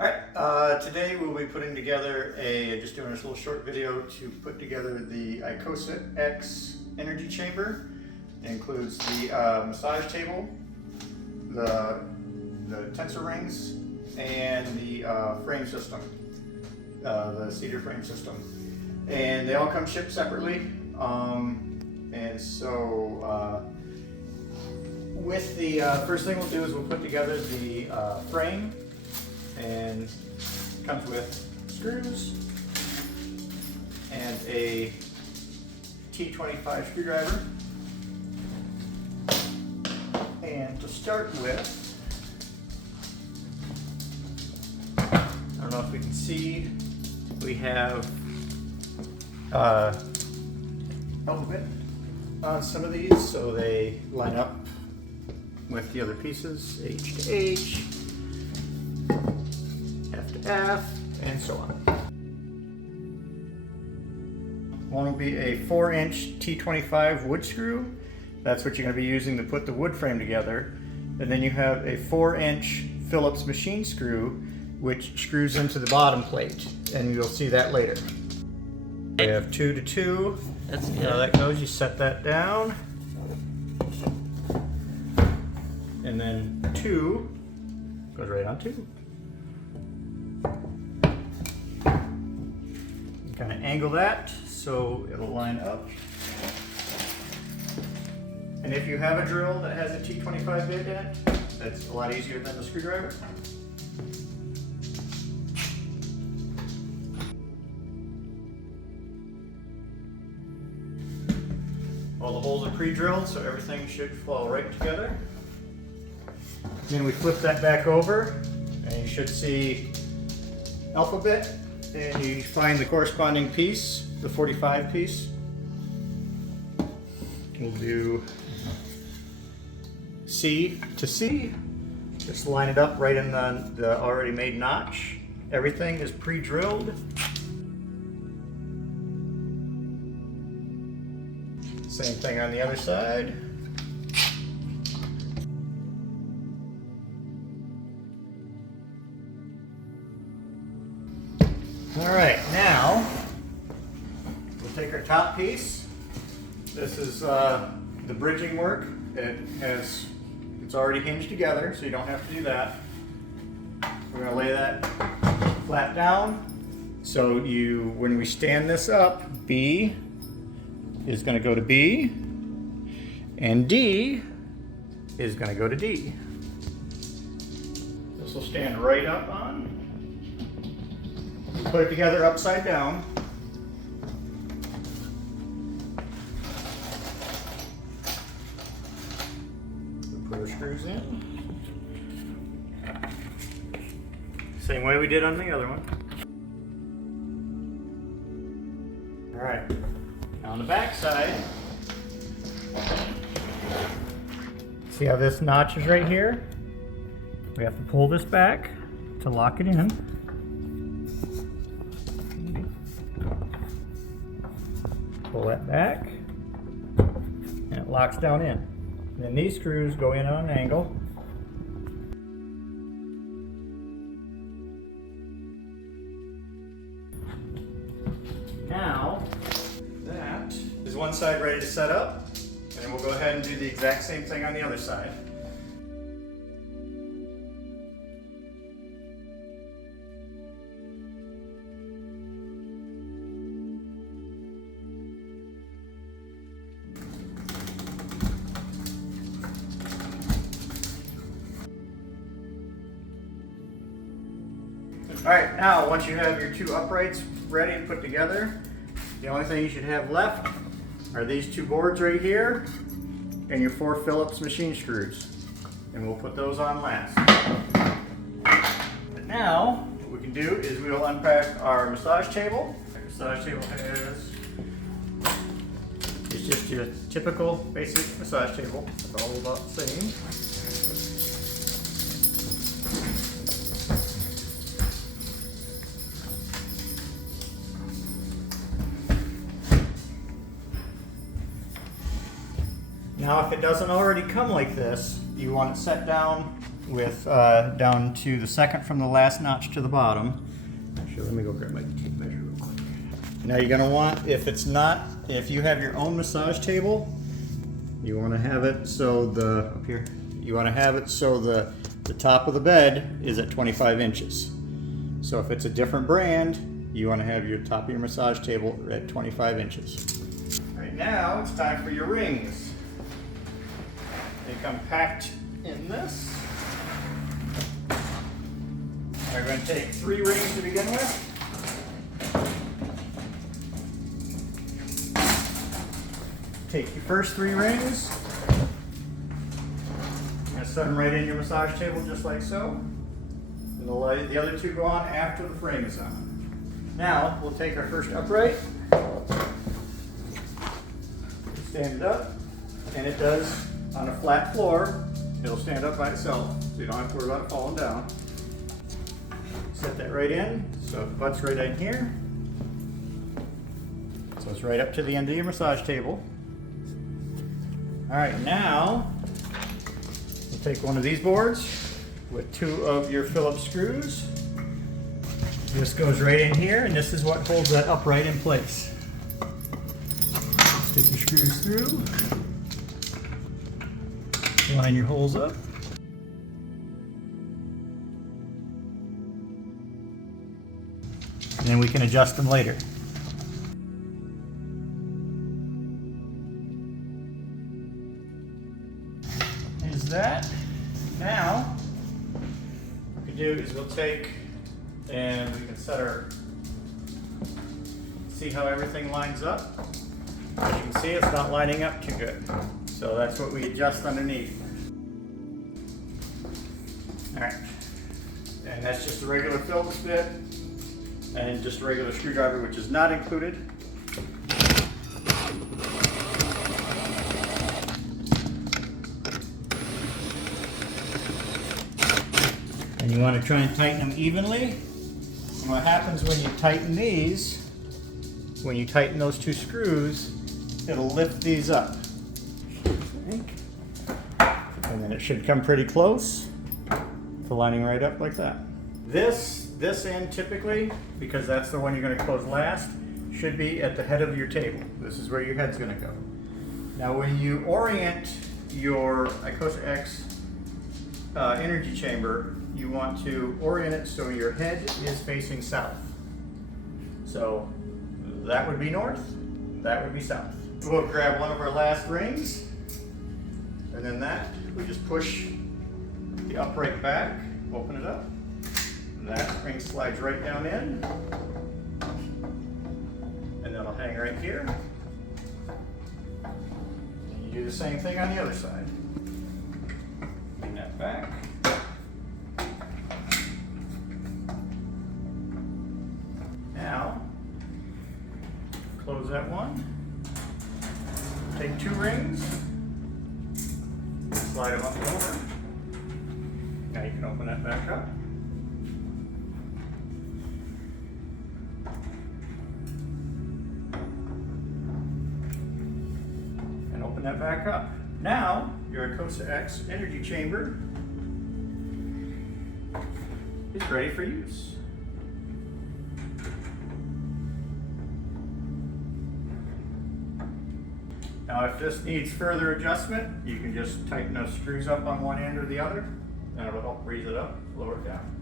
Alright, today we'll be putting together just doing this little short video to put together the Icosa-x Energy Chamber. It includes the massage table, the tensor rings, and the frame system, the cedar frame system. And they all come shipped separately. And so with the first thing we'll do is we'll put together the frame. And it comes with screws and a T25 screwdriver. And to start with, I don't know if we can see, we have elbow bit on some of these so they line up with the other pieces, H to H. F, and so on. One will be a 4-inch T25 wood screw. That's what you're going to be using to put the wood frame together. And then you have a 4-inch Phillips machine screw, which screws into the bottom plate, and you'll see that later. We have 2 to 2. That's good. How that goes, you set that down, and then 2 goes right on 2. Kind of angle that so it'll line up. And if you have a drill that has a T25 bit in it, that's a lot easier than the screwdriver. All the holes are pre-drilled, so everything should fall right together. Then we flip that back over, and you should see alphabet. And you find the corresponding piece, the 45 piece. We'll do C to C. Just line it up right in the already made notch. Everything is pre-drilled. Same thing on the other side. All right, now we'll take our top piece. This is the bridging work. It's already hinged together, so you don't have to do that. We're going to lay that flat down. So when we stand this up, B is going to go to B, and D is going to go to D. This will stand right up on. Put it together upside down. Put our screws in. Same way we did on the other one. All right. Now on the back side, see how this notch is right here? We have to pull this back to lock it in. Pull that back, and it locks down in. And then these screws go in on an angle. Now, that is one side ready to set up, and then we'll go ahead and do the exact same thing on the other side. Alright, now once you have your 2 uprights ready and put together, the only thing you should have left are these 2 boards right here and your 4 Phillips machine screws. And we'll put those on last. But now, what we can do is we will unpack our massage table. Our massage table it's just your typical basic massage table. It's all about the same. Now if it doesn't already come like this, you want it set down with down to the second from the last notch to the bottom. Actually, let me go grab my tape measure real quick. Now you're going to want, if you have your own massage table, you want to have it so the top of the bed is at 25 inches. So if it's a different brand, you want to have your top of your massage table at 25 inches. Right now, it's time for your rings. They come packed in this. We're going to take 3 rings to begin with. Take your first 3 rings. You're going to set them right in your massage table just like so. And the other 2 go on after the frame is on. Now, we'll take our first upright, stand it up, and it does, on a flat floor, it'll stand up by itself, so you don't have to worry about it falling down. Set that right in, so the butt's right in here. So it's right up to the end of your massage table. All right, now we'll take one of these boards with 2 of your Phillips screws. This goes right in here, and this is what holds that upright in place. Stick your screws through, line your holes up. And then we can adjust them later. Is that. Now, what we can do is we'll take and we can see how everything lines up. As you can see, it's not lining up too good. So that's what we adjust underneath. All right, and that's just a regular Phillips bit and just a regular screwdriver, which is not included. And you want to try and tighten them evenly. And what happens when you tighten these, when you tighten those 2 screws, it'll lift these up. And then it should come pretty close to lining right up like that. This end typically, because that's the one you're going to close last, should be at the head of your table. This is where your head's going to go. Now when you orient your Icosa-x Energy Chamber, you want to orient it so your head is facing south. So that would be north, that would be south. We'll grab one of our last rings, and then we just push the upright back, open it up, and that ring slides right down in, and that'll hang right here. And you do the same thing on the other side. Bring that back. Now, close that one. Take 2 rings, slide them up and over. Now you can open that back up. And open that back up. Now, your Icosa-x Energy Chamber is ready for use. Now if this needs further adjustment, you can just tighten those screws up on one end or the other, and it'll help raise it up, lower it down.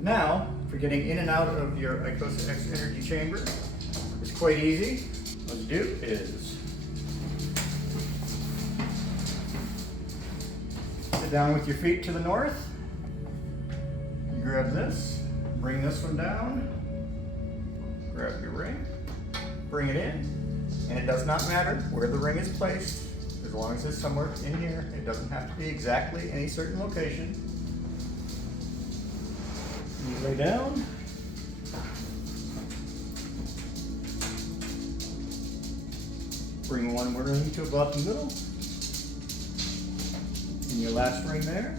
Now, for getting in and out of your Icosa-x Energy Chamber, it's quite easy. What you do is sit down with your feet to the north, you grab this, bring this one down, grab your ring, bring it in, and it does not matter where the ring is placed, as long as it's somewhere in here. It doesn't have to be exactly any certain location. You lay down. bring one ring to about the middle. And your last ring there.